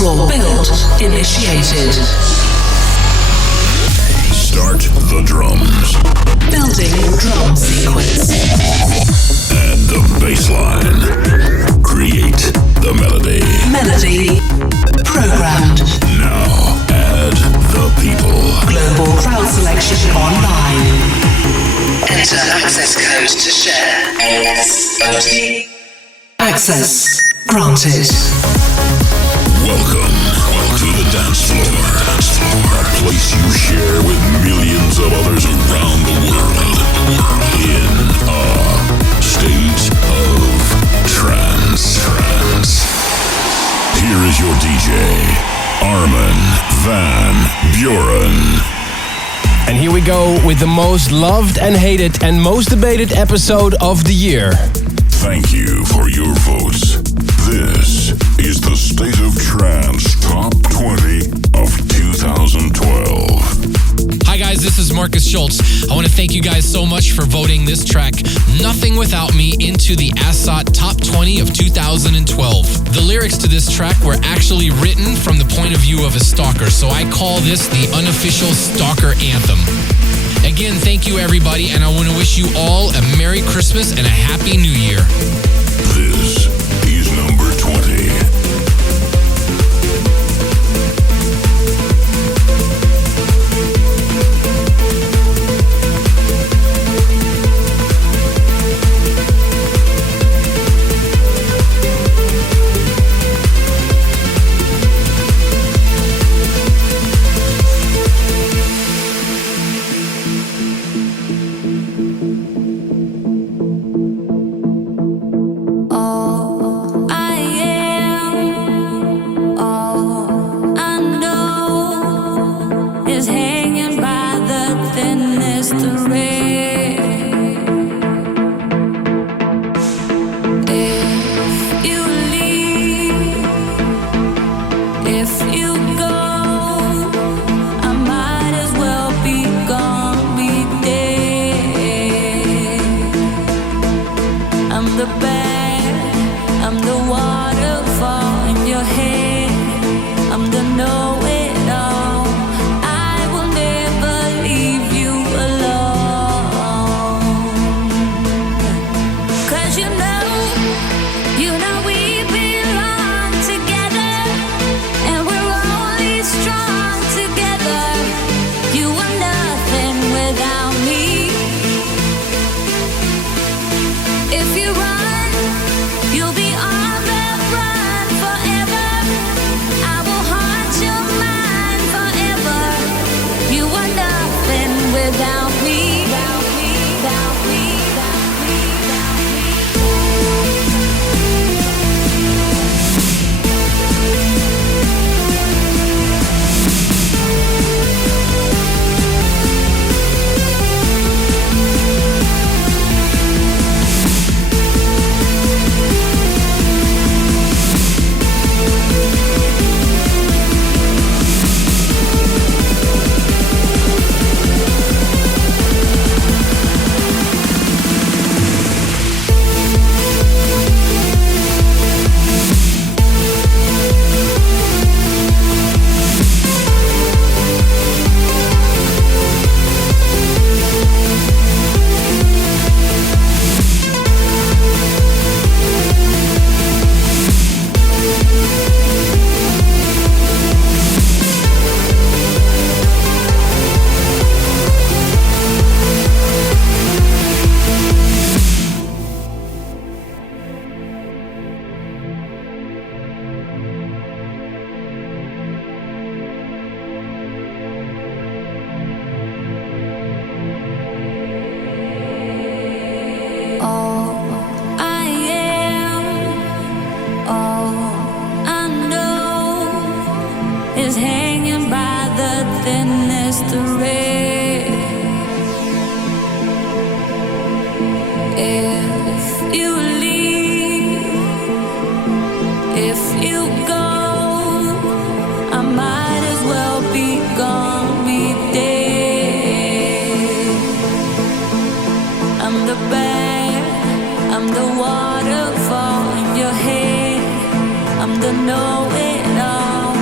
floor build initiated. Start the drums. Building drum sequence. And the bass line. Create the melody. Melody programmed. Now add the people. Global crowd selection online. Enter access code to share. ASOT. Access granted. Welcome to the dance floor. A place you share with millions of others around the world. In a state of trance. Here is your DJ, Armin van Buuren. And here we go with the most loved and hated and most debated episode of the year. Thank you for your votes. This is the State of Trance Top 20 of 2012. Hi guys, this is Marcus Schultz. I want to thank you guys so much for voting this track, Nothing Without Me, into the ASOT Top 20 of 2012. The lyrics to this track were actually written from the point of view of a stalker, so I call this the unofficial stalker anthem. Again, thank you everybody, and I want to wish you all a Merry Christmas and a Happy New Year. This is number 20. the know-it-all.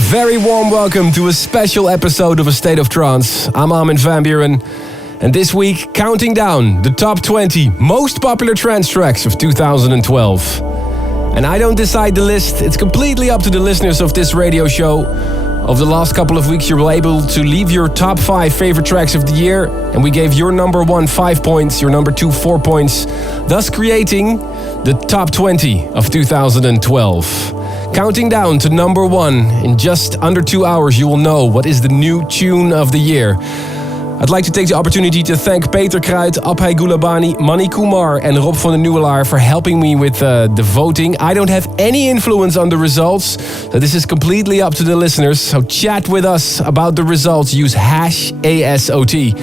A very warm welcome to a special episode of A State of Trance. I'm Armin van Buuren, and this week, counting down the top 20 most popular trance tracks of 2012. And I don't decide the list, it's completely up to the listeners of this radio show. Over the last couple of weeks, you were able to leave your top 5 favorite tracks of the year, and we gave your number 1 5 points, your number 2 4 points, thus creating the top 20 of 2012. Counting down to number 1, in just under 2 hours you will know what is the new tune of the year. I'd like to take the opportunity to thank Peter Kruid, Abhay Gulabani, Mani Kumar and Rob van den Nieuwelaar for helping me with the voting. I don't have any influence on the results, so this is completely up to the listeners. So chat with us about the results, use #ASOT.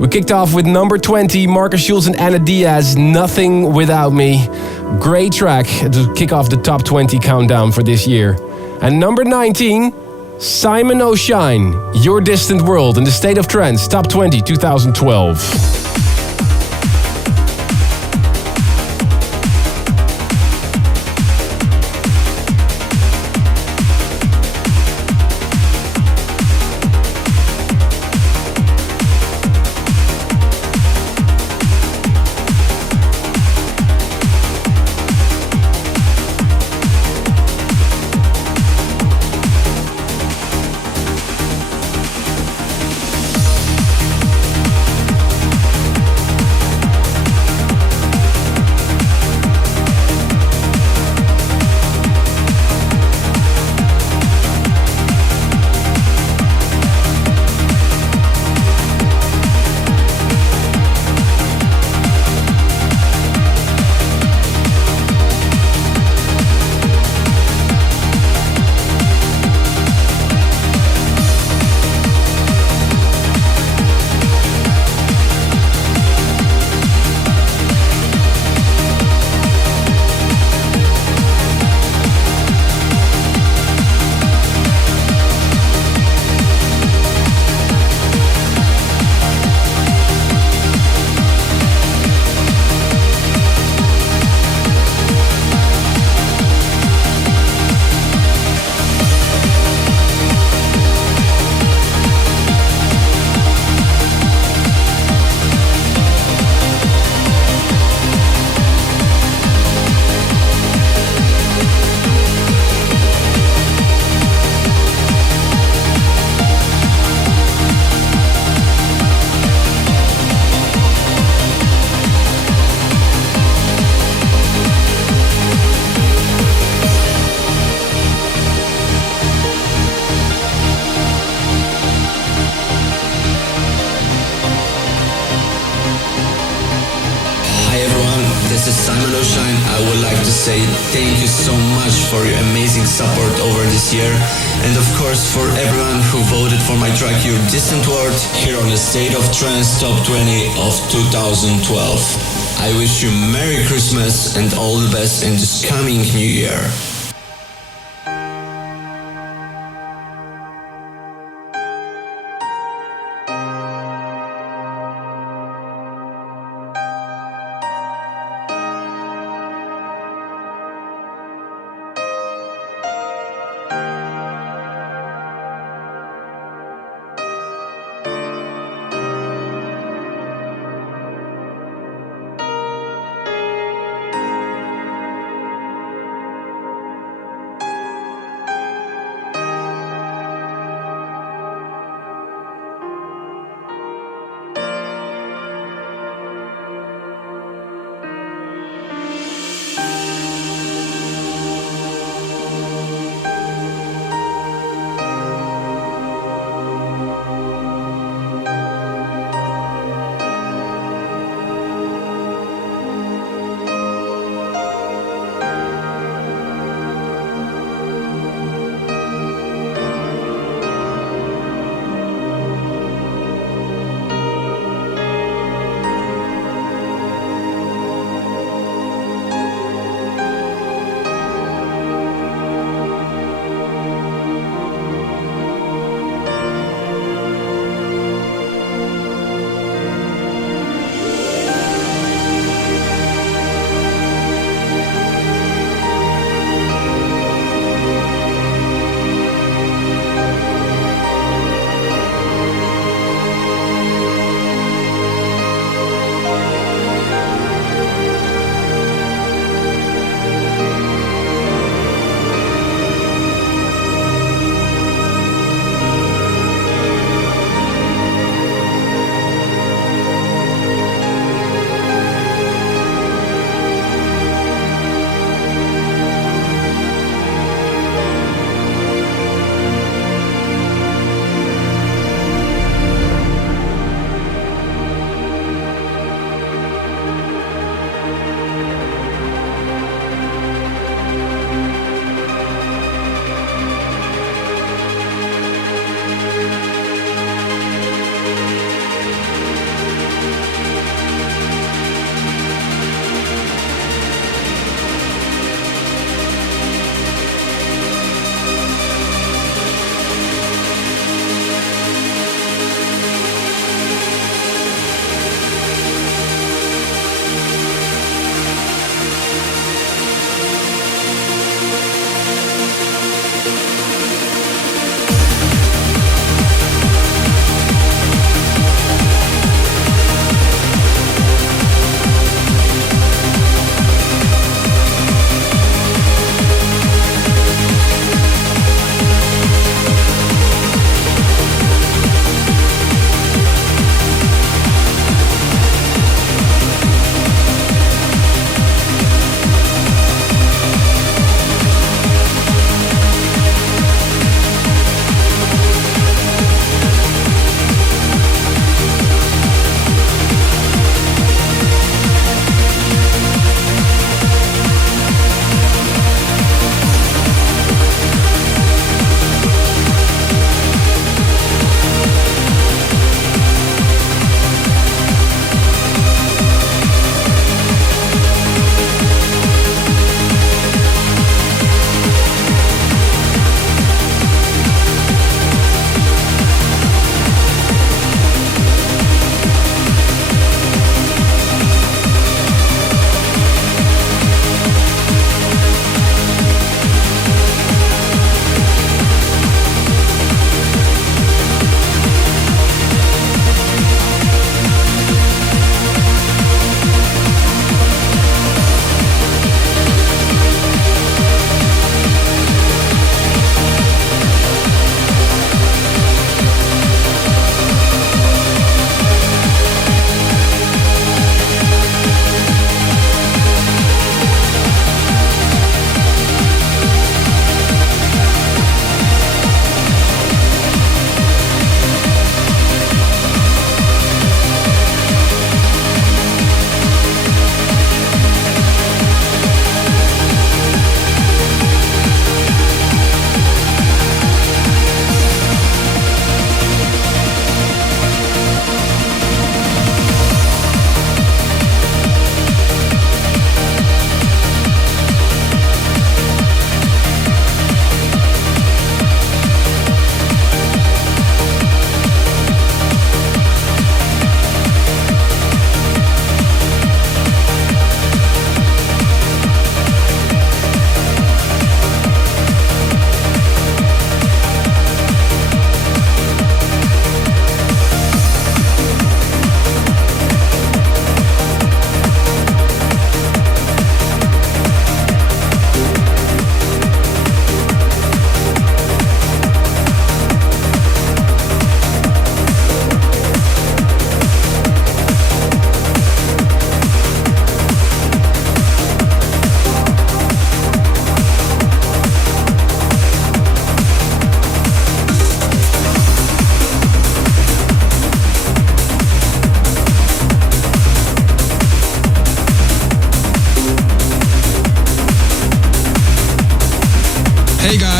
We kicked off with number 20, Marcus Schulz and Anna Diaz, Nothing Without Me. Great track to kick off the top 20 countdown for this year. And number 19, Simon O'Shine, Your Distant World in the State of Trance, Top 20 2012. And of course for everyone who voted for my track Your Distant World here on the State of Trance Top 20 of 2012. I wish you Merry Christmas and all the best in this coming new year.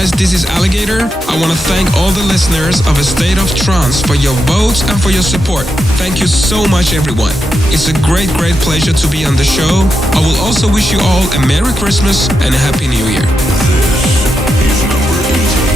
guys, this is Alligator. I want to thank all the listeners of A State of Trance for your votes and for your support. Thank you so much, everyone. It's a great pleasure to be on the show. I will also wish you all a Merry Christmas and a Happy New Year. This is number 18.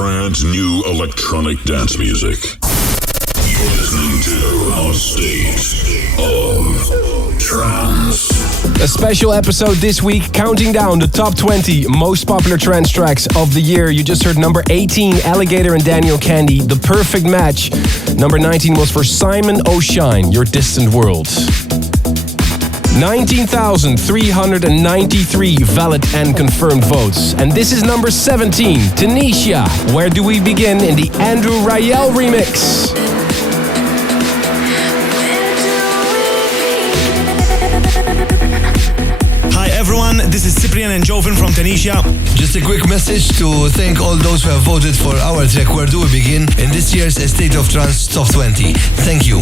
brand new electronic dance music. You're listening to A State of Trance. A special episode this week, counting down the top 20 most popular trance tracks of the year. You just heard number 18, Alligator and Daniel Kandi, The Perfect Match. Number 19 was for Simon O'Shine, Your Distant World. 19,393 valid and confirmed votes. And this is number 17, Tanisha, Where Do We Begin, in the Andrew Rayel remix. Hi everyone, this is Cyprian and Joven from Tanisha. Just a quick message to thank all those who have voted for our track Where Do We Begin in this year's A State of Trance Top 20. Thank you.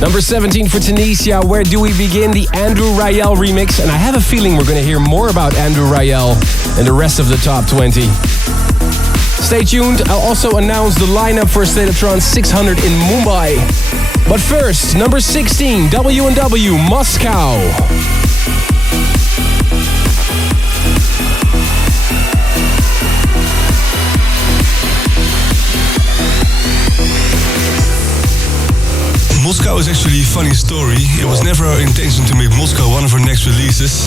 Number 17 for Tunisia, Where Do We Begin? The Andrew Rayel remix. And I have a feeling we're going to hear more about Andrew Rayel in the rest of the top 20. Stay tuned, I'll also announce the lineup for State of Trance 600 in Mumbai. But first, number 16, W&W, Moscow. Moscow is actually a funny story. It was never our intention to make Moscow one of our next releases.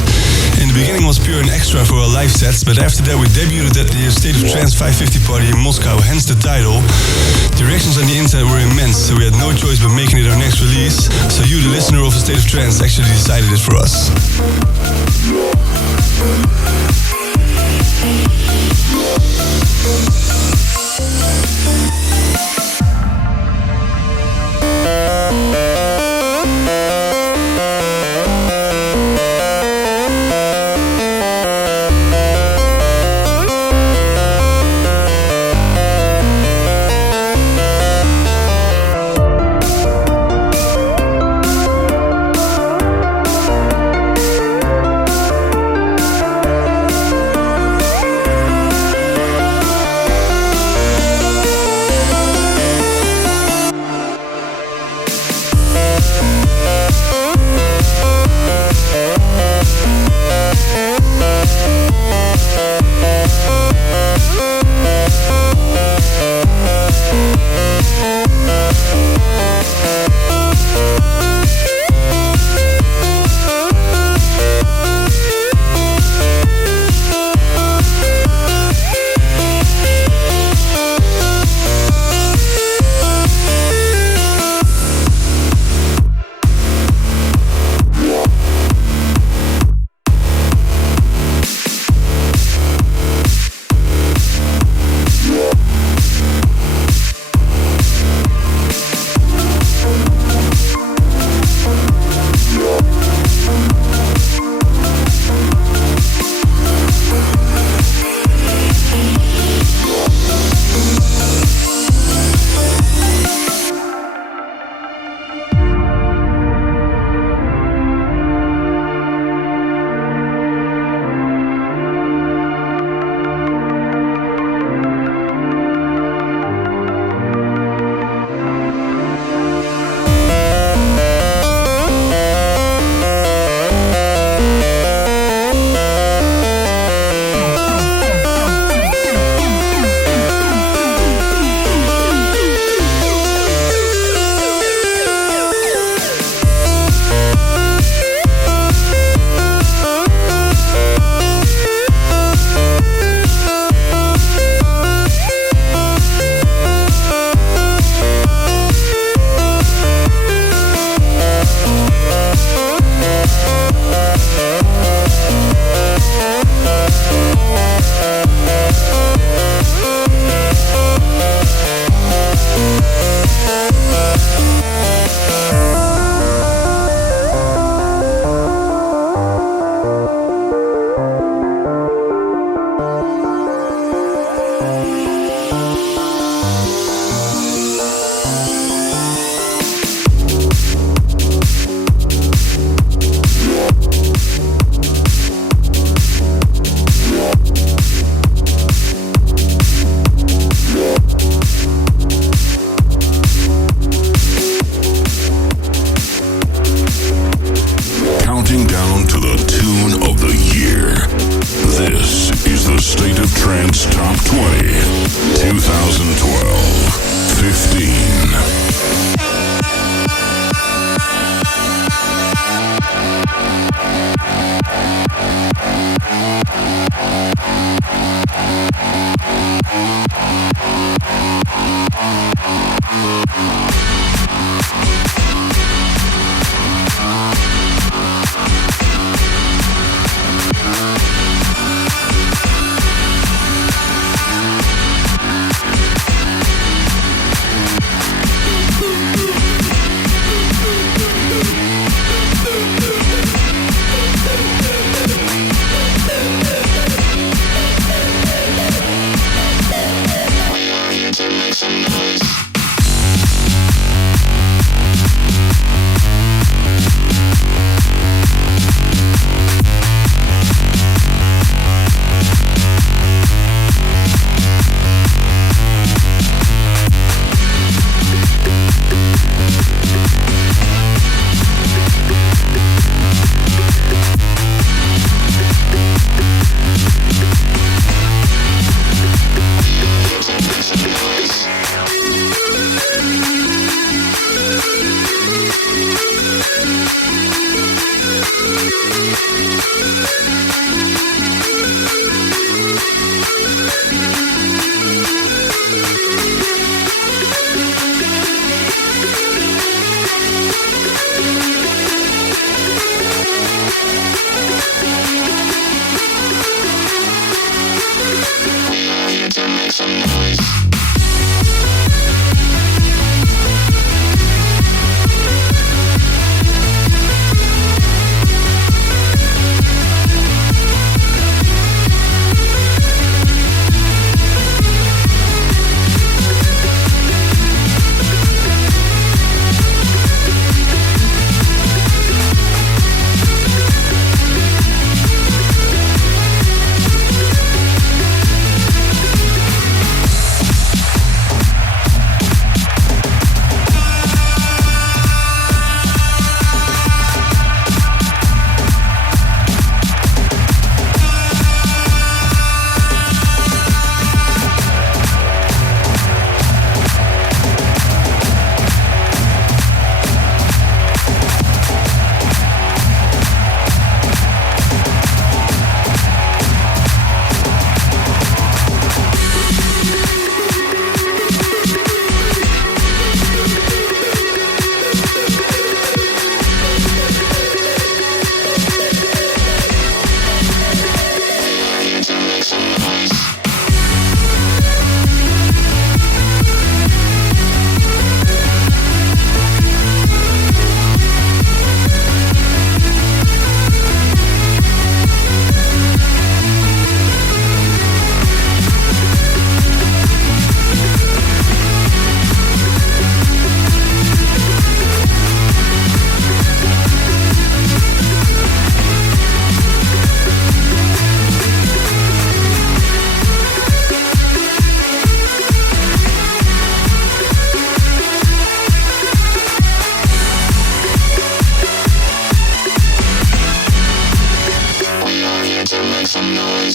In the beginning it was pure an extra for our live sets, but after that we debuted at the State of Trance 550 party in Moscow, hence the title. The reactions on the internet were immense, so we had no choice but making it our next release. So you, the listener of the State of Trance, actually decided it for us.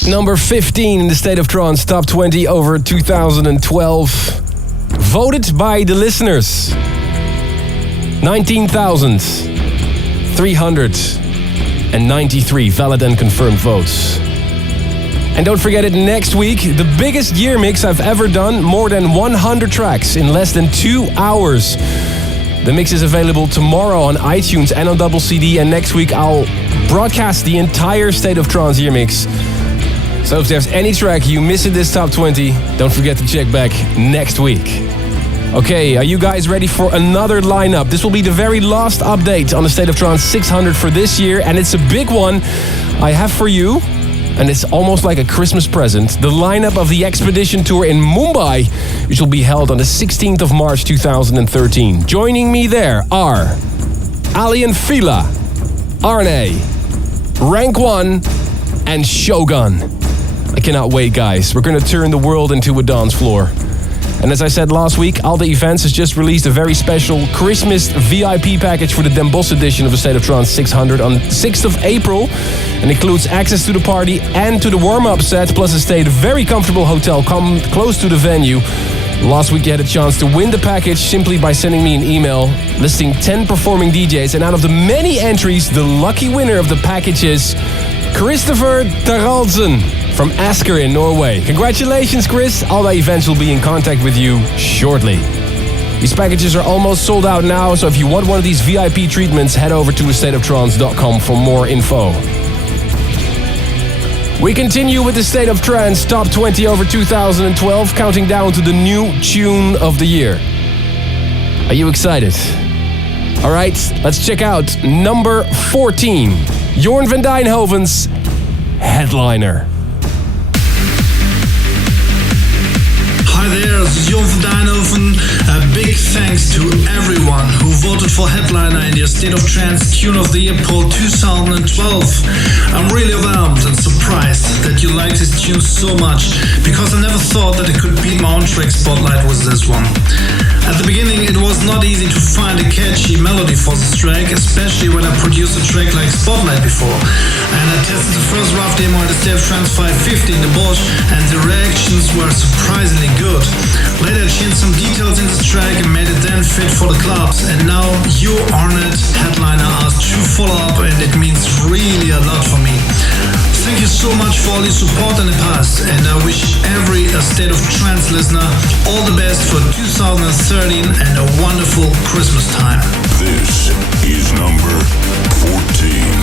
Number 15 in the State of Trance Top 20 over 2012. Voted by the listeners. 19,393 valid and confirmed votes. And don't forget it, next week, the biggest year mix I've ever done, more than 100 tracks in less than 2 hours. The mix is available tomorrow on iTunes and on double CD, and next week I'll broadcast the entire State of Trance year mix. So if there's any track you miss in this top 20, don't forget to check back next week. Okay, are you guys ready for another lineup? This will be the very last update on the State of Trance 600 for this year, and it's a big one I have for you. And it's almost like a Christmas present. The lineup of the Expedition Tour in Mumbai, which will be held on the 16th of March 2013. Joining me there are Aly & Fila, Arne, Rank 1, and Shogun. I cannot wait, guys. We're going to turn the world into a dance floor. And as I said last week, Alde Events has just released a very special Christmas VIP package for the Den Bosch edition of the State of Trance 600 on 6th of April. And includes access to the party and to the warm-up set, plus a stay at a very comfortable hotel close to the venue. Last week you had a chance to win the package simply by sending me an email listing 10 performing DJs. And out of the many entries, the lucky winner of the package is Christopher Taraldsen from Asker in Norway. Congratulations, Chris. Alde Events will be in contact with you shortly. These packages are almost sold out now, so if you want one of these VIP treatments, head over to thestateoftrance.com for more info. We continue with the State of Trance Top 20 over 2012, counting down to the new tune of the year. Are you excited? All right, let's check out number 14, Jorn van Deynhoven's Headliner. Hi there, this is Jorn van Deynhoven. A big thanks to everyone who voted for Headliner in the State of Trance Tune of the Year poll 2012. I'm really overwhelmed and surprised that you like this tune so much, because I never thought that I could beat my own track Spotlight with this one. At the beginning it was not easy to find a catchy melody for this track, especially when I produced a track like Spotlight before. And I tested the first rough demo at the State of Trance 550 in the Bosch, and the reactions were surprisingly good. Later I changed some details in this track and made it then fit for the clubs, and now you, Arnett, Headliner, are true follow-up, and it means really a lot for me. Thank you so much for all your support in the past, and I wish every State of Trance listener all the best for 2013 and a wonderful Christmas time. This is number 14.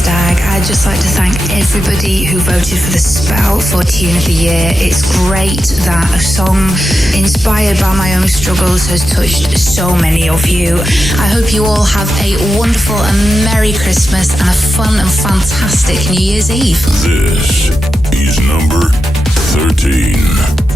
Stag. I'd just like to thank everybody who voted for The Spell for Tune of the Year. It's great that a song inspired by my own struggles has touched so many of you. I hope you all have a wonderful and Merry Christmas and a fun and fantastic New Year's Eve. This is number 13.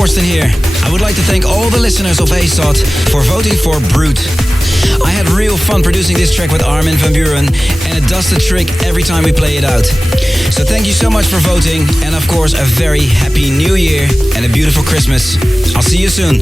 Korsten here. I would like to thank all the listeners of ASOT for voting for Brute. I had real fun producing this track with Armin van Buuren, and it does the trick every time we play it out. So thank you so much for voting, and of course a very happy new year and a beautiful Christmas. I'll see you soon.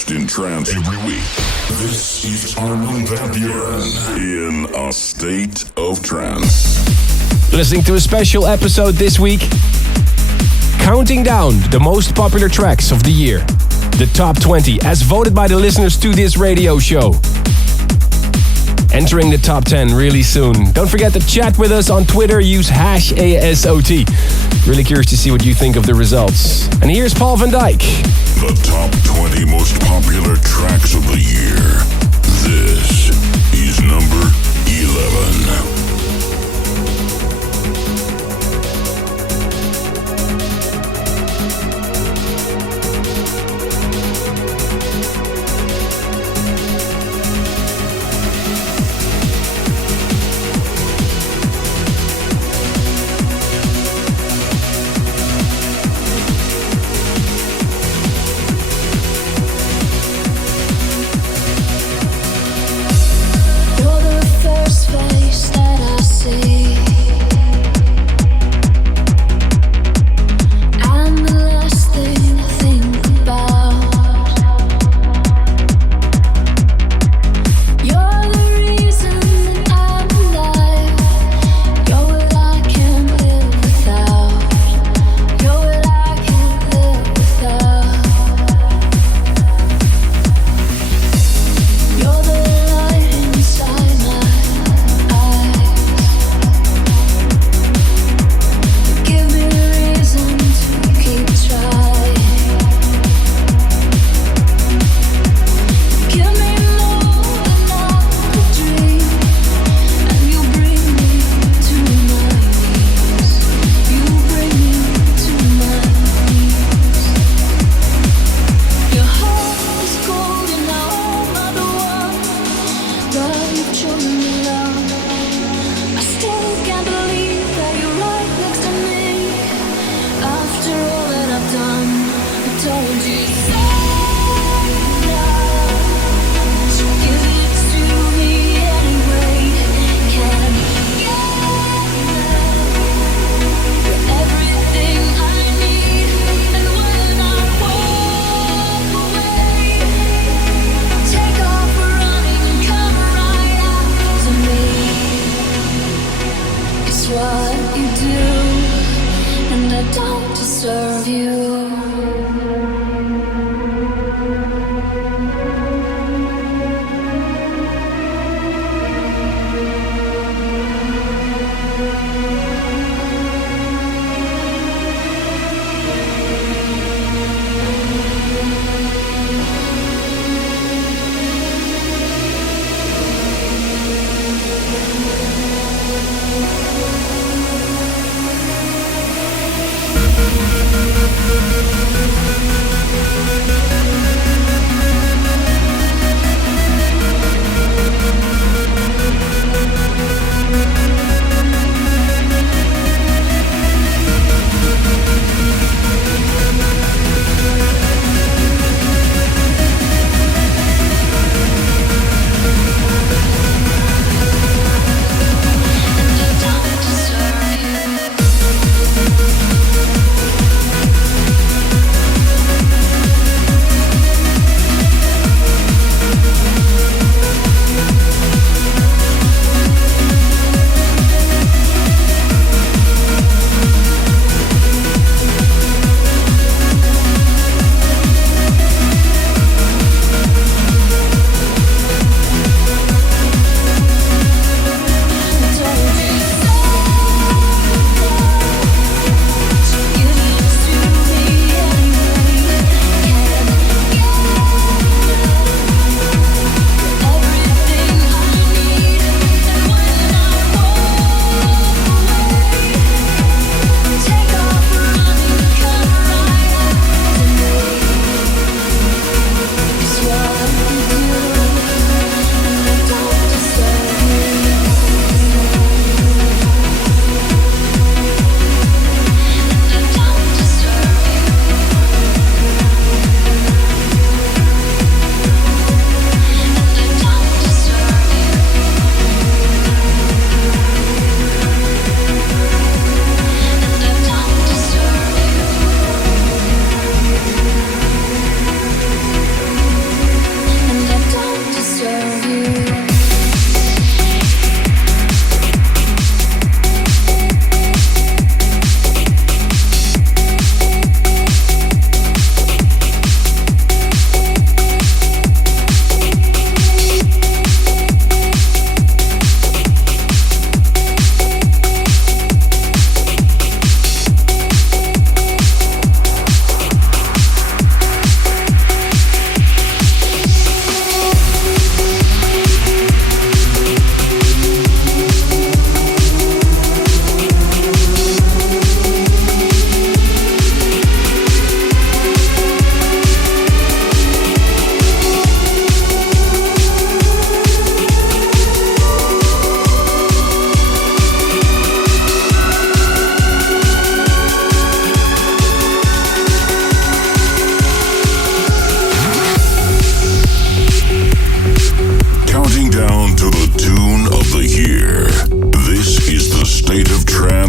best in trance every week. This is Armin van Buuren in A State of Trance. Listening to a special episode this week, counting down the most popular tracks of the year. The top 20 as voted by the listeners to this radio show. Entering the top 10 really soon. Don't forget to chat with us on Twitter. Use #ASOT. Really curious to see what you think of the results. And here's Paul van Dyk. The top 20 most popular tracks of the year. This is number 11.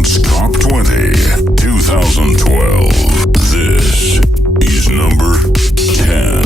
Trance Top 20 2012. This is number 10.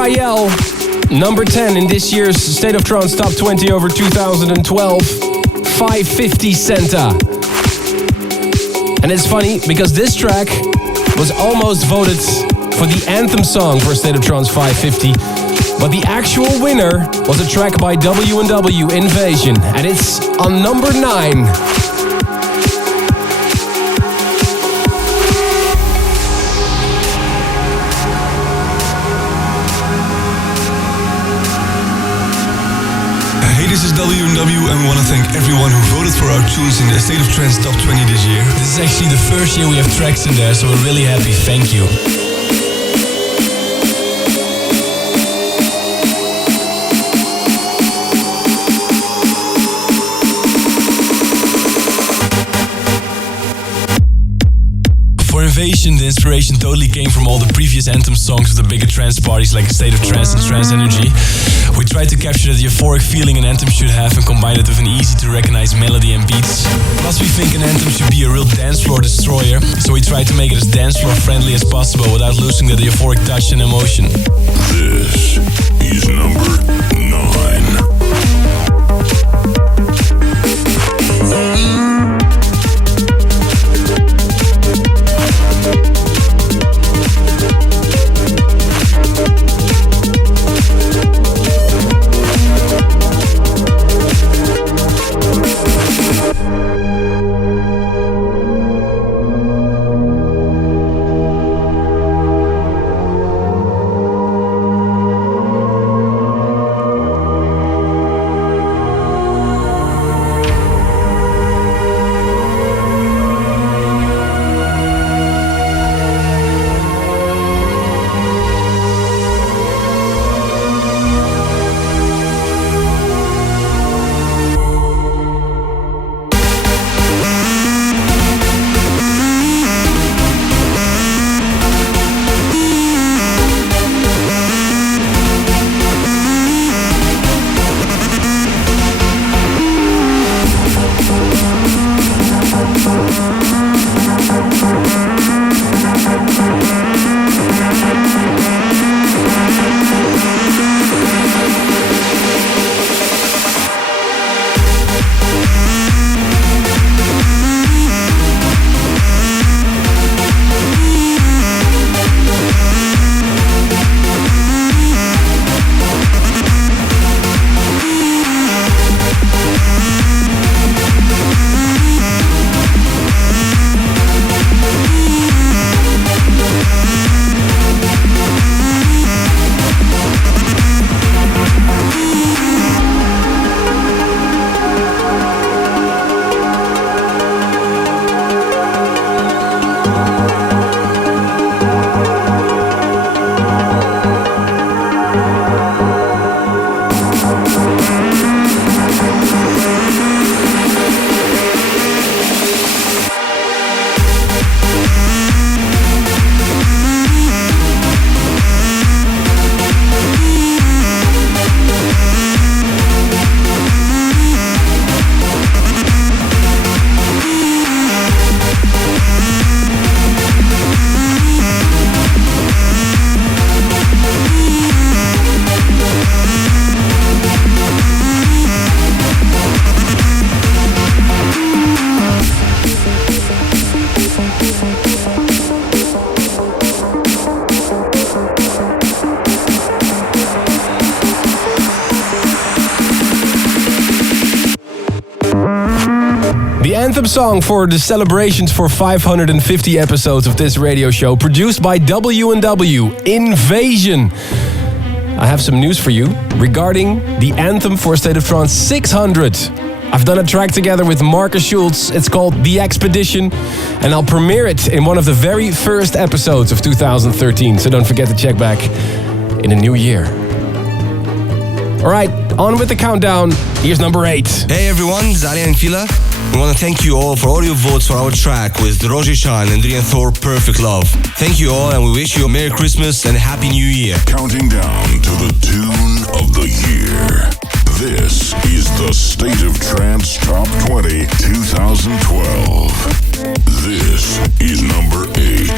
Rael, number 10 in this year's State of Trance Top 20 over 2012, 550 Centa. And it's funny because this track was almost voted for the anthem song for State of Trance 550, but the actual winner was a track by W&W, Invasion, and it's on number 9. This is W&W, and we want to thank everyone who voted for our tunes in the State of Trance Top 20 this year. This is actually the first year we have tracks in there, so we're really happy. Thank you. For Invasion, the inspiration totally came from all the previous anthem songs of the bigger trance parties like State of Trance and Trance Energy. We tried to capture the euphoric feeling an anthem should have and combine it with an easy to recognize melody and beats. Plus we think an anthem should be a real dance floor destroyer, so we tried to make it as dance floor friendly as possible without losing the euphoric touch and emotion. This is number 9. The anthem song for the celebrations for 550 episodes of this radio show, produced by W&W, Invasion. I have some news for you regarding the anthem for State of Trance 600. I've done a track together with Marcus Schultz. It's called The Expedition, and I'll premiere it in one of the very first episodes of 2013. So don't forget to check back in the new year. All right, on with the countdown. Here's number 8. Hey everyone, this is Arjan Fila. We want to thank you all for all your votes for our track with Roger Shah and Adrian Thor, Perfect Love. Thank you all, and we wish you a Merry Christmas and a Happy New Year. Counting down to the tune of the year. This is the State of Trance Top 20 2012. This is number 8.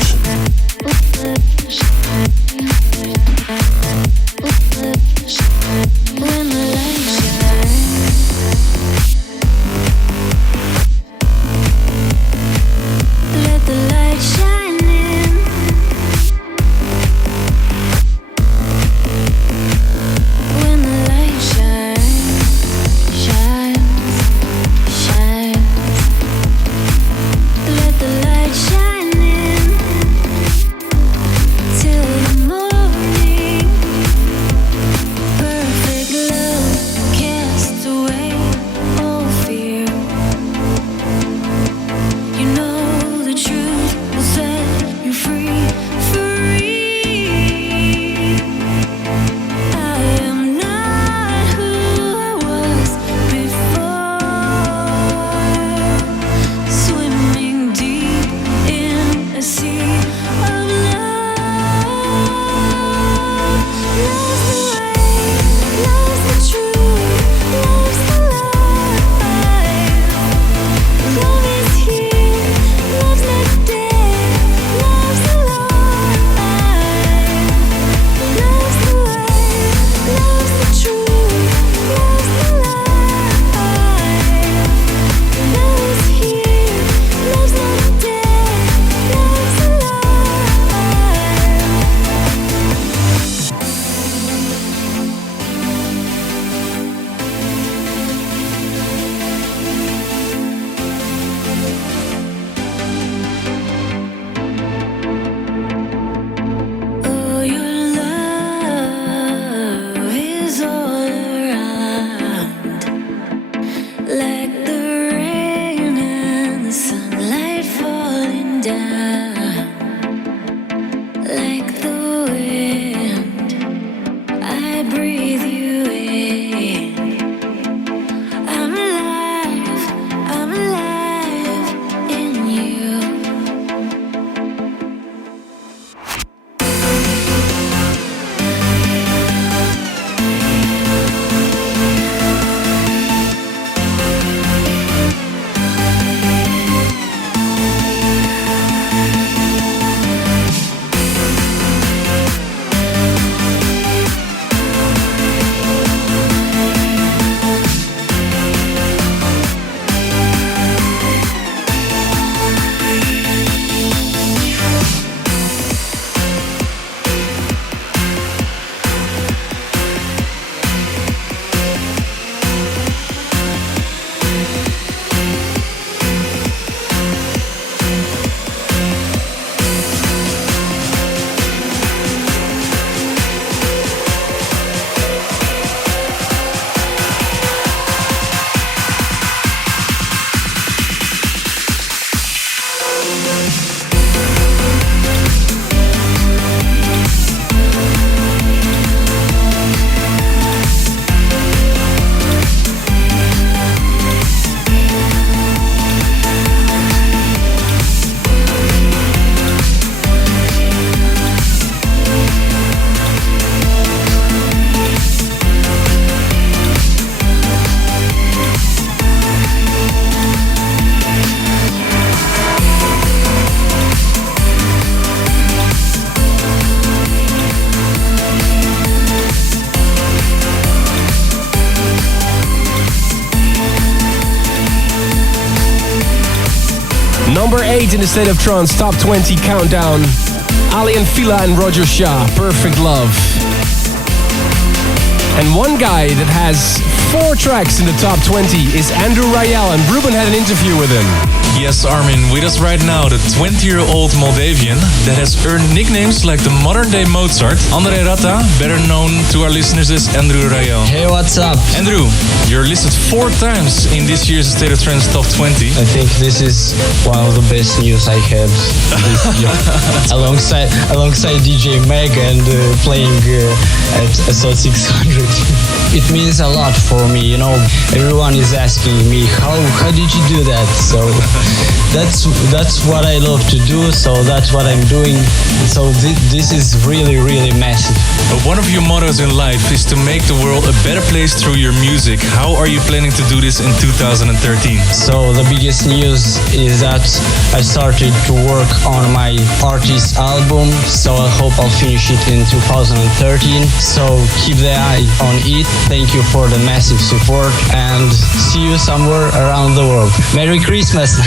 Number 8 in the State of Trance Top 20 Countdown. Ali and Fila and Roger Shah, Perfect Love. And one guy that has 4 tracks in the top 20 is Andrew Rayel, and Ruben had an interview with him. Yes, Armin, with us right now, the 20-year-old Moldavian that has earned nicknames like the modern-day Mozart. Andre Rata, better known to our listeners as Andrew Rayel. Hey, what's up? Andrew, you're listed 4 times in this year's State of Trance Top 20. I think this is one of the best news I had this year. alongside DJ Meg and playing at SO 600. It means a lot for me, you know. Everyone is asking me, how did you do that? So that's what I love to do, so that's what I'm doing. So this is really, really massive. But one of your mottos in life is to make the world a better place through your music. How are you planning to do this in 2013? So the biggest news is that I started to work on my artist album, so I hope I'll finish it in 2013. So keep the eye on it. Thank you for the massive support and see you somewhere around the world. Merry Christmas!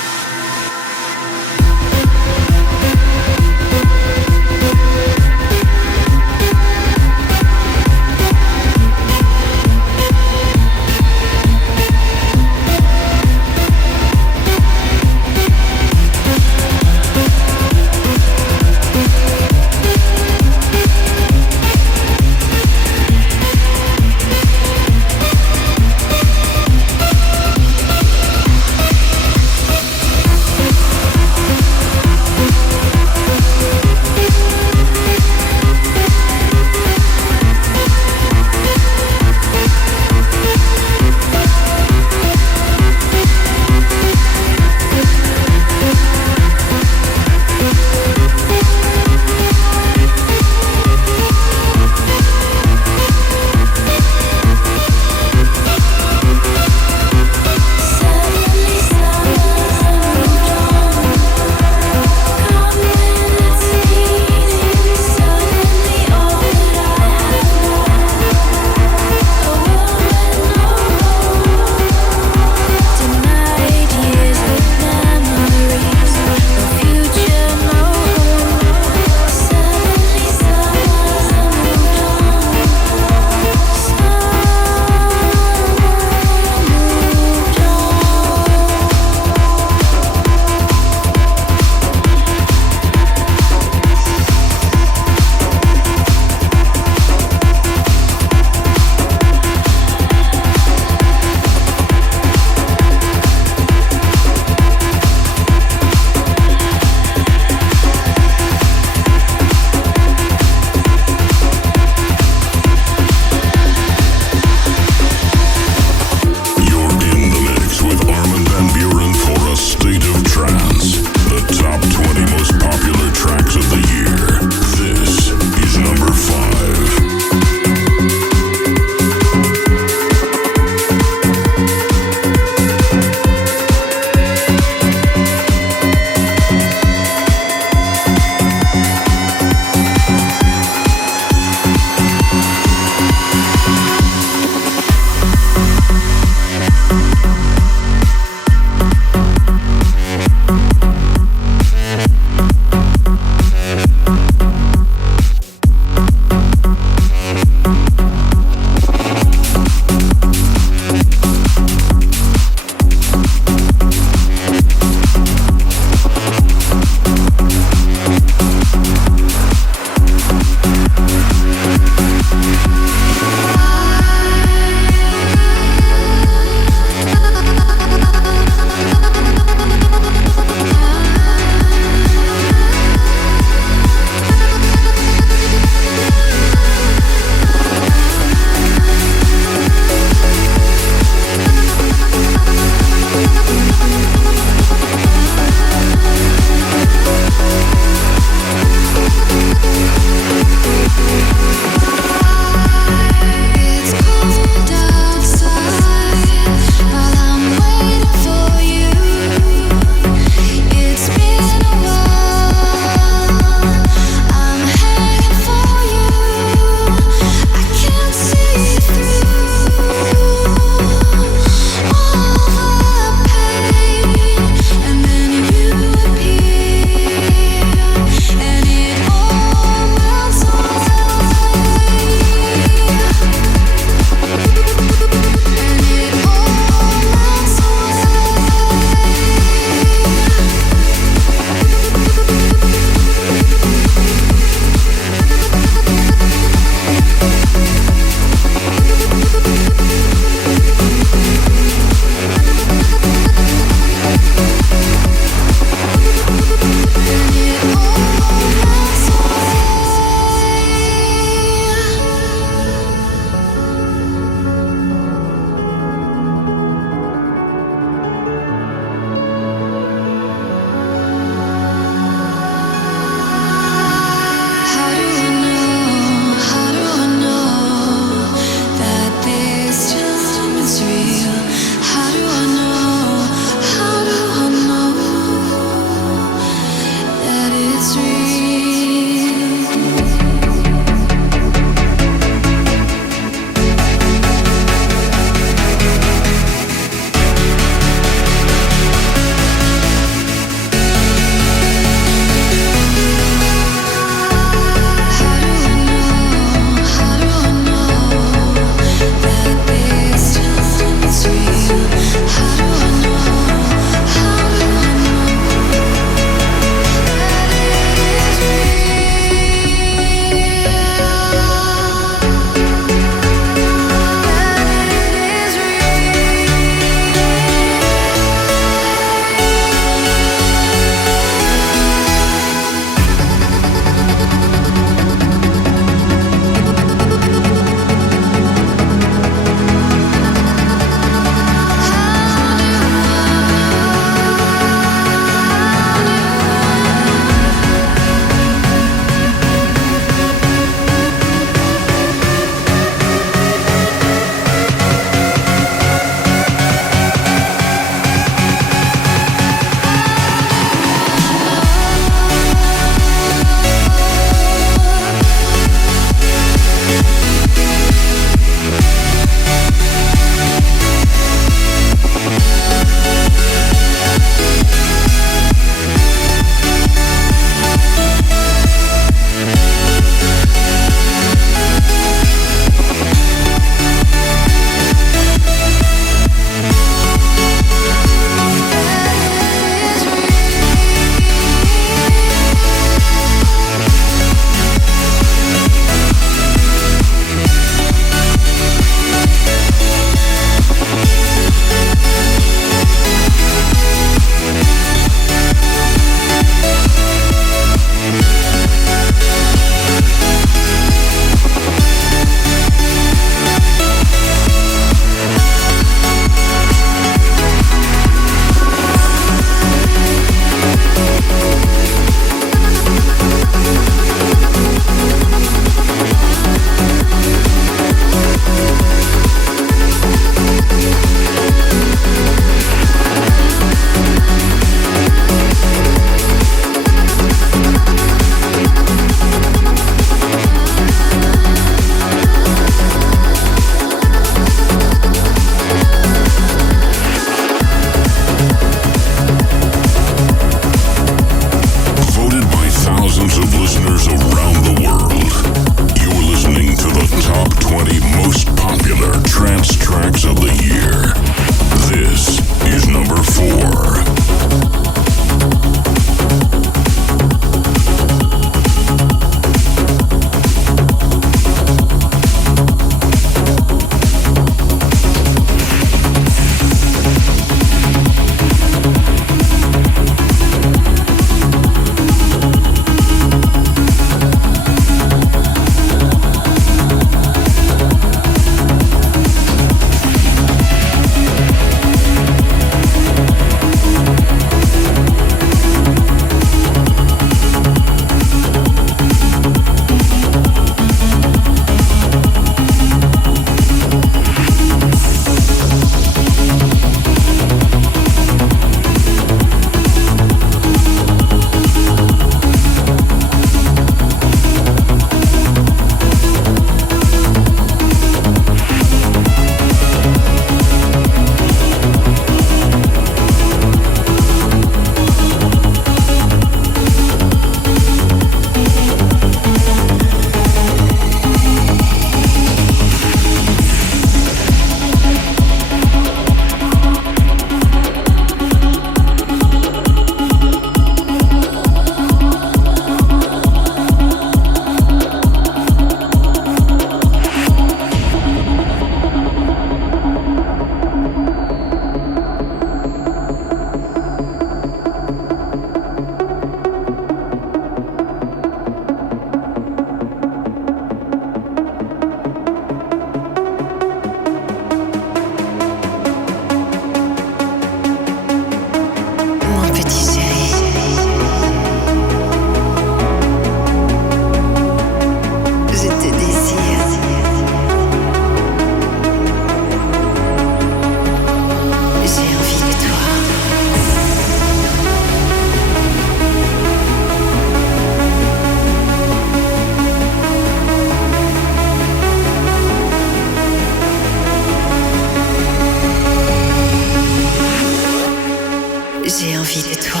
J'ai envie de toi.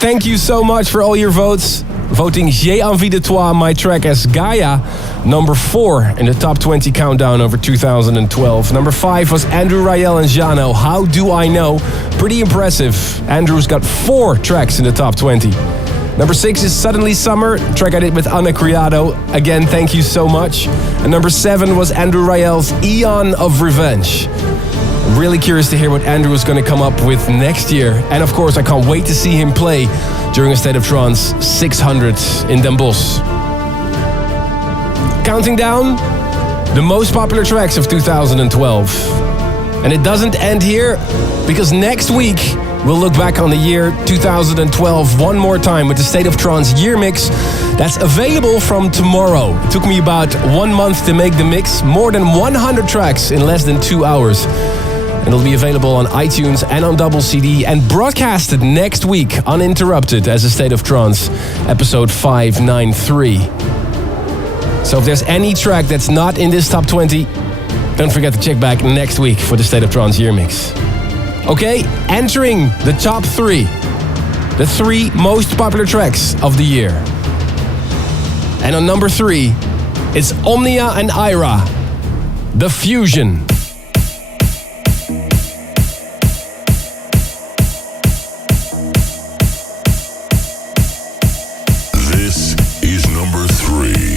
Thank you so much for all your votes. Voting J'ai envie de toi, my track as Gaia, number 4 in the top 20 countdown over 2012. Number 5 was Andrew Rayel and Jano, How Do I Know? Pretty impressive. Andrew's got 4 tracks in the top 20. Number 6 is Suddenly Summer, track I did with Ana Criado. Again, thank you so much. And number 7 was Andrew Rayel's Eon of Revenge. I'm really curious to hear what Andrew is going to come up with next year. And of course, I can't wait to see him play during a State of Trance 600 in Den Bosch. Counting down the most popular tracks of 2012. And it doesn't end here, because next week we'll look back on the year 2012 one more time with the State of Trance Year Mix. That's available from tomorrow. It took me about 1 month to make the mix, more than 100 tracks in less than 2 hours. And it'll be available on iTunes and on double CD and broadcasted next week uninterrupted as a State of Trance, episode 593. So if there's any track that's not in this top 20, Don't forget to check back next week for the State of Trance Year Mix. Okay, entering the top 3. The 3 most popular tracks of the year. And on number 3, it's Omnia and Ira, The Fusion. This is number 3.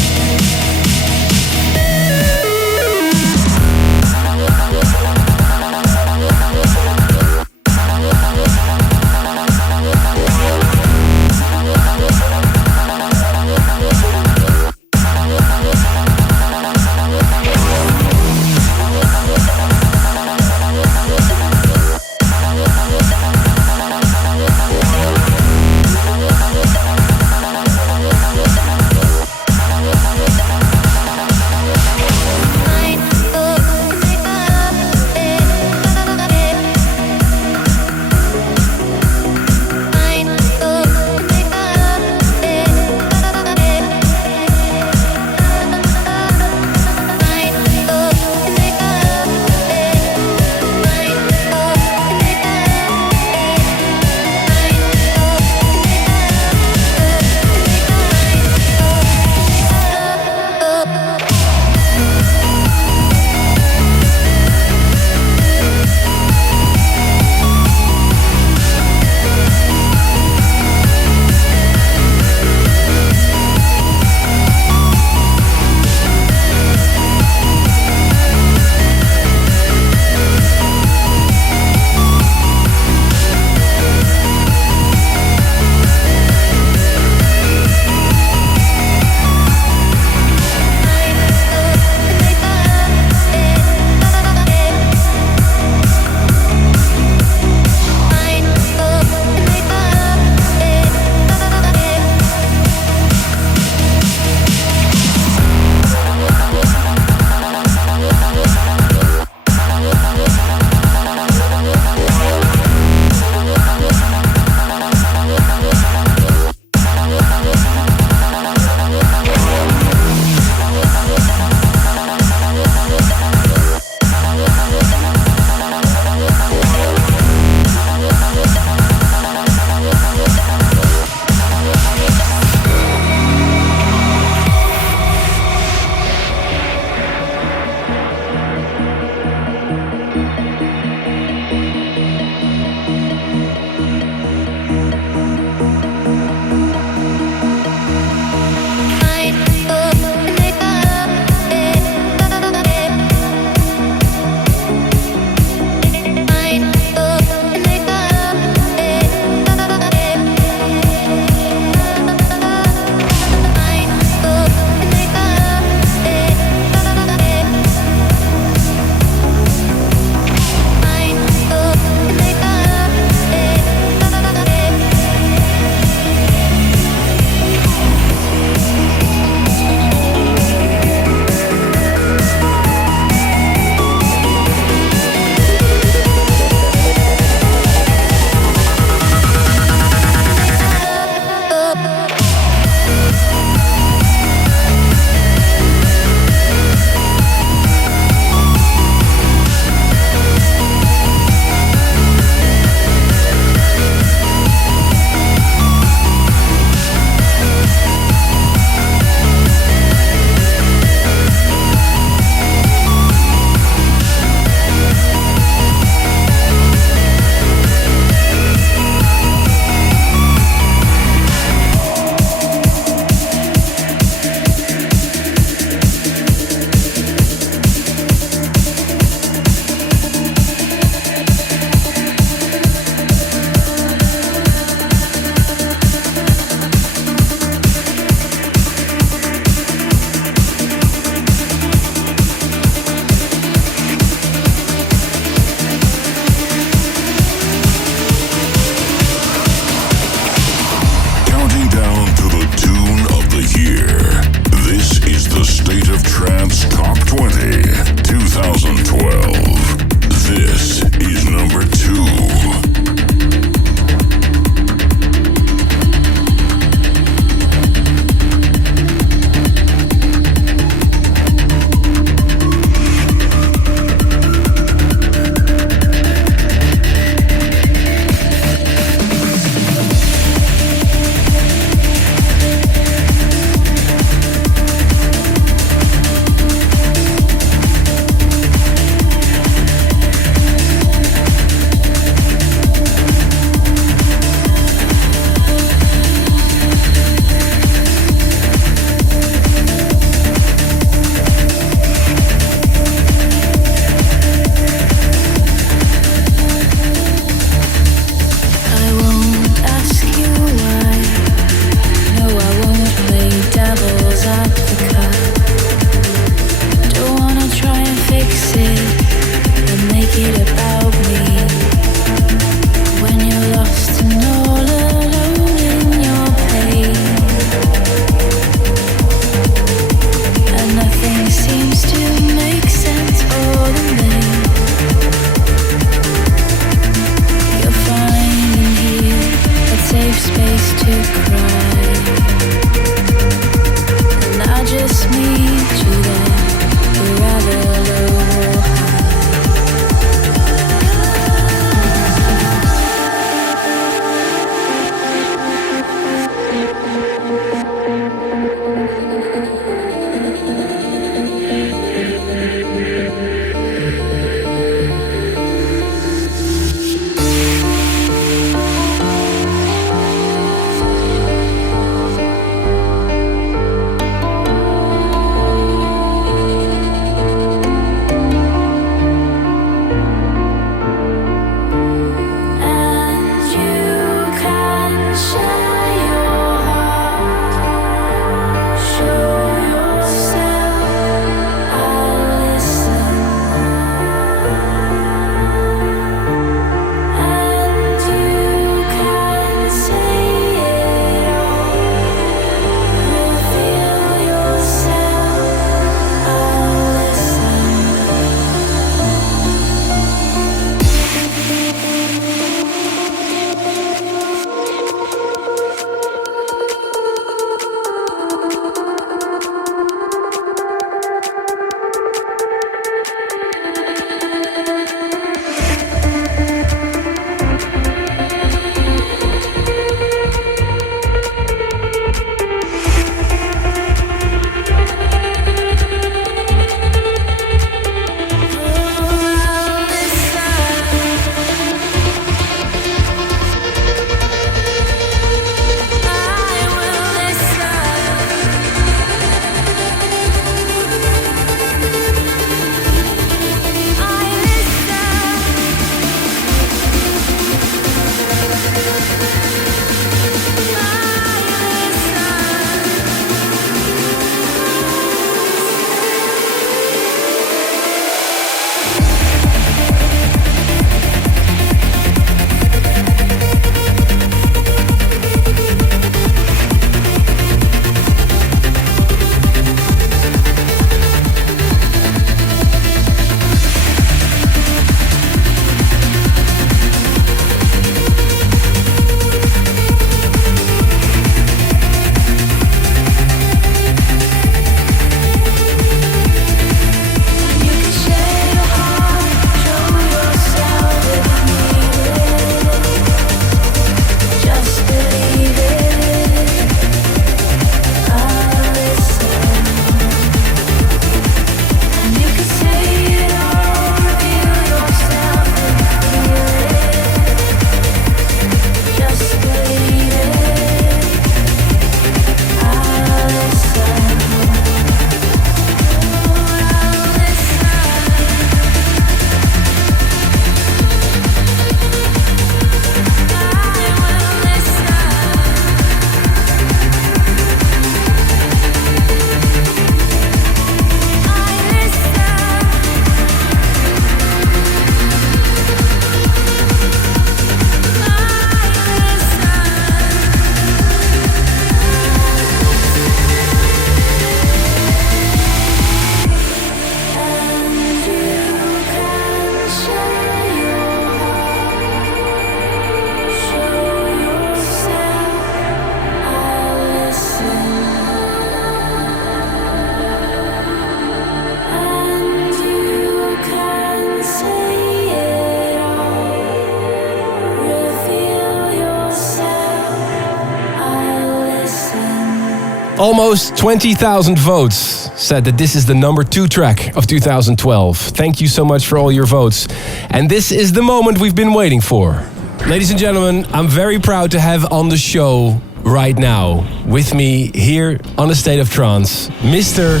Almost 20,000 votes said that this is the number 2 track of 2012. Thank you so much for all your votes. And this is the moment we've been waiting for. Ladies and gentlemen, I'm very proud to have on the show right now with me here on A State of Trance, Mr.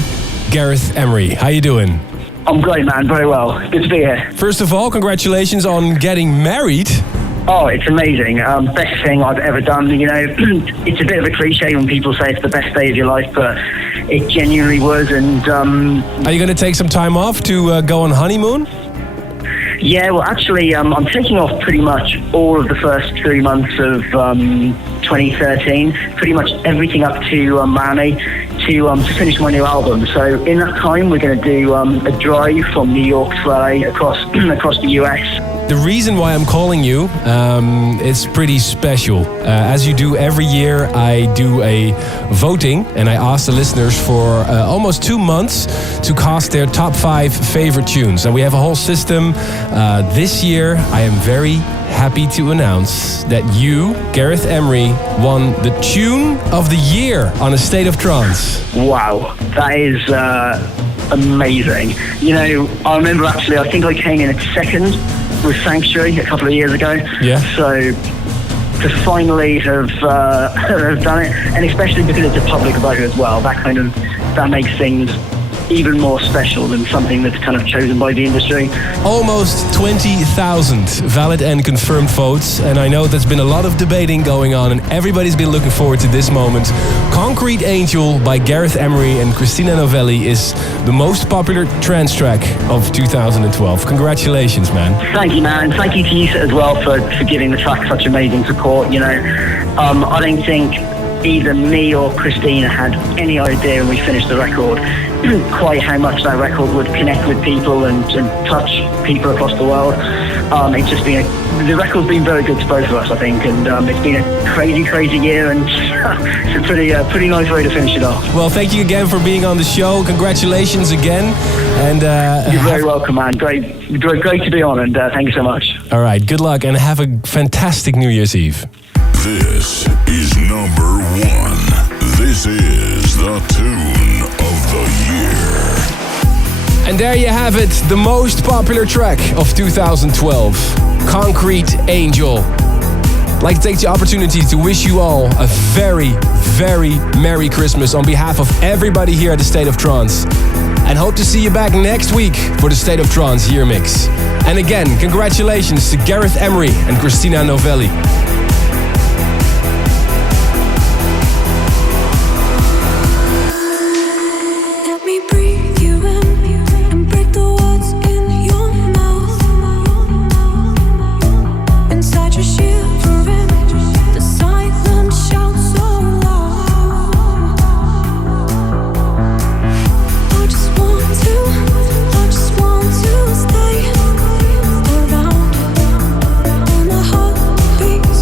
Gareth Emery. How you doing? I'm great, man. Very well. Good to be here. First of all, congratulations on getting married. Oh, it's amazing. Best thing I've ever done. You know, it's a bit of a cliche when people say it's the best day of your life, but it genuinely was. And are you going to take some time off to go on honeymoon? Yeah, well, actually, I'm taking off pretty much all of the first 3 months of 2013, pretty much everything up to Miami to finish my new album. So in that time, we're going to do a drive from New York to LA across the US. The reason why I'm calling you, it's pretty special. As you do every year, I do a voting and I ask the listeners for almost 2 months to cast their top 5 favorite tunes. And we have a whole system. This year, I am very happy to announce that you, Gareth Emery, won the Tune of the Year on A State of Trance. Wow, that is amazing. You know, I remember actually, I think I came in at second with Sanctuary a couple of years ago. Yeah. So to finally have done it, and especially because it's a public vote as well, that makes things even more special than something that's kind of chosen by the industry. Almost 20,000 valid and confirmed votes, and I know there's been a lot of debating going on, and everybody's been looking forward to this moment. Concrete Angel by Gareth Emery and Christina Novelli is the most popular trance track of 2012. Congratulations, man. Thank you, man. Thank you to you as well for giving the track such amazing support. You know, I don't think either me or Christina had any idea when we finished the record quite how much that record would connect with people and touch people across the world. It's just been the record's been very good to both of us, I think, and it's been a crazy year, and it's a pretty nice way to finish it off. Well, thank you again for being on the show. Congratulations again, and you're very welcome, man. Great to be on, and thank you so much. All right, good luck, and have a fantastic New Year's Eve. This is number 1. This is the Tune of the Year. And there you have it, the most popular track of 2012, Concrete Angel. I'd like to take the opportunity to wish you all a very, very Merry Christmas on behalf of everybody here at the State of Trance. And hope to see you back next week for the State of Trance Year Mix. And again, congratulations to Gareth Emery and Christina Novelli. Stay around, and my heart beats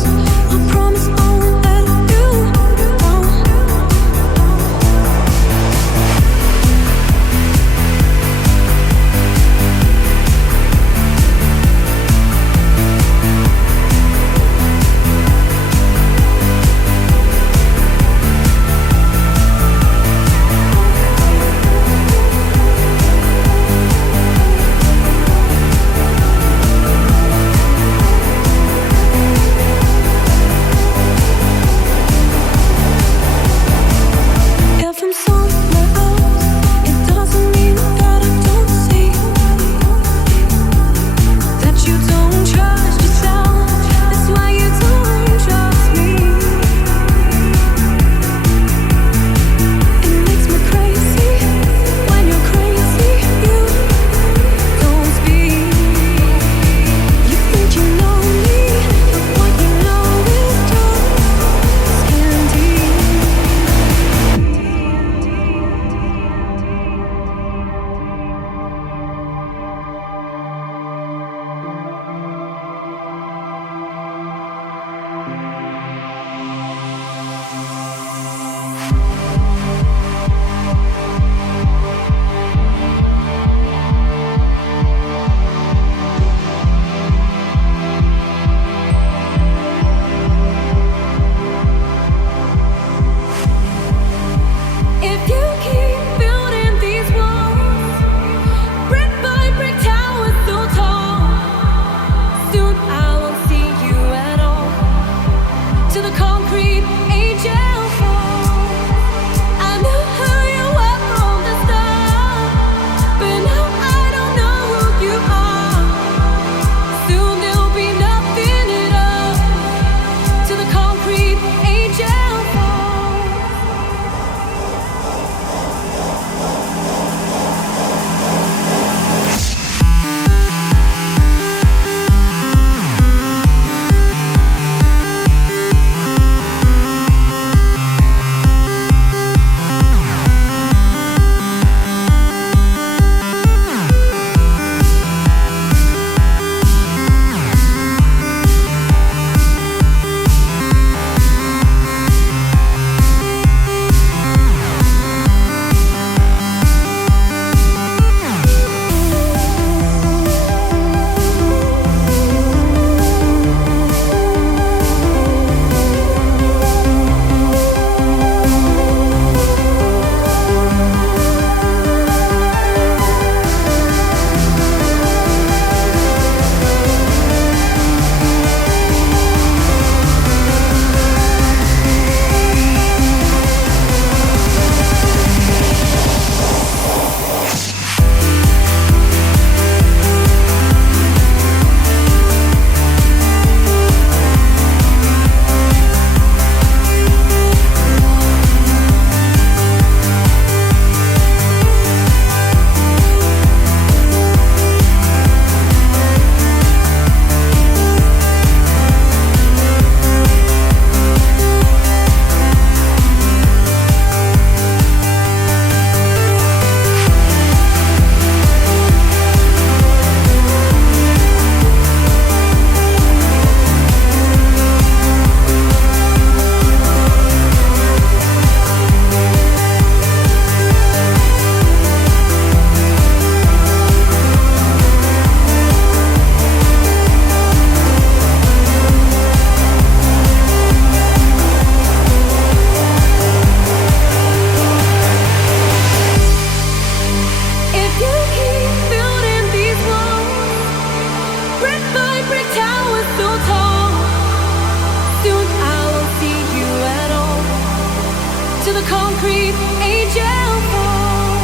concrete angel fall.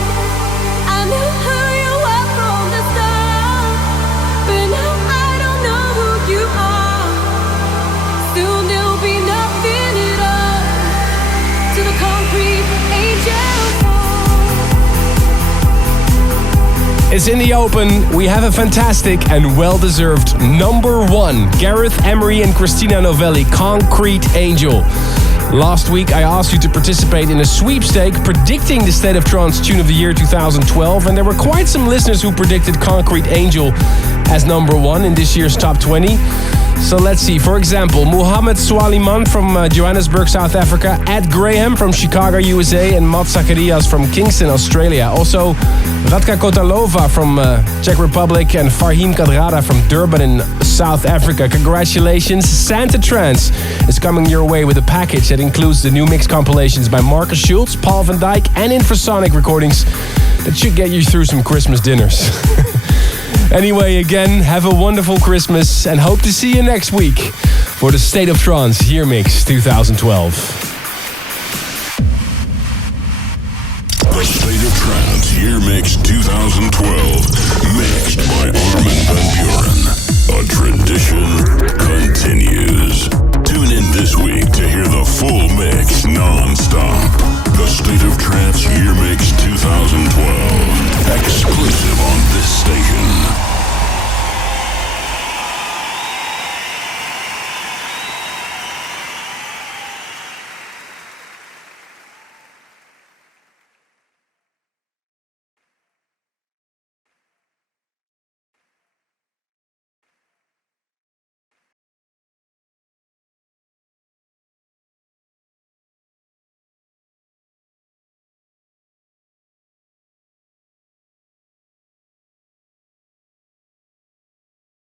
I knew who you were from the start, but now I don't know who you are. Soon there'll be nothing at all to the concrete angel fall. It's in the open. We have a fantastic and well-deserved number one. Gareth Emery and Christina Novelli, Concrete Angel. Last week, I asked you to participate in a sweepstake predicting the State of Trance Tune of the Year 2012, and there were quite some listeners who predicted Concrete Angel as number one in this year's Top 20. So let's see. For example, Mohammed Swaliman from Johannesburg, South Africa, Ed Graham from Chicago, USA, and Matt Zacharias from Kingston, Australia. Also, Radka Kotalova from Czech Republic and Farhim Kadrada from Durban in South Africa. Congratulations. Santa Trance is coming your way with a package that includes the new mix compilations by Marcus Schultz, Paul van Dyk, and Infrasonic recordings that should get you through some Christmas dinners. Anyway, again, have a wonderful Christmas and hope to see you next week for the State of Trance Year Mix 2012. The State of Trance Year Mix 2012.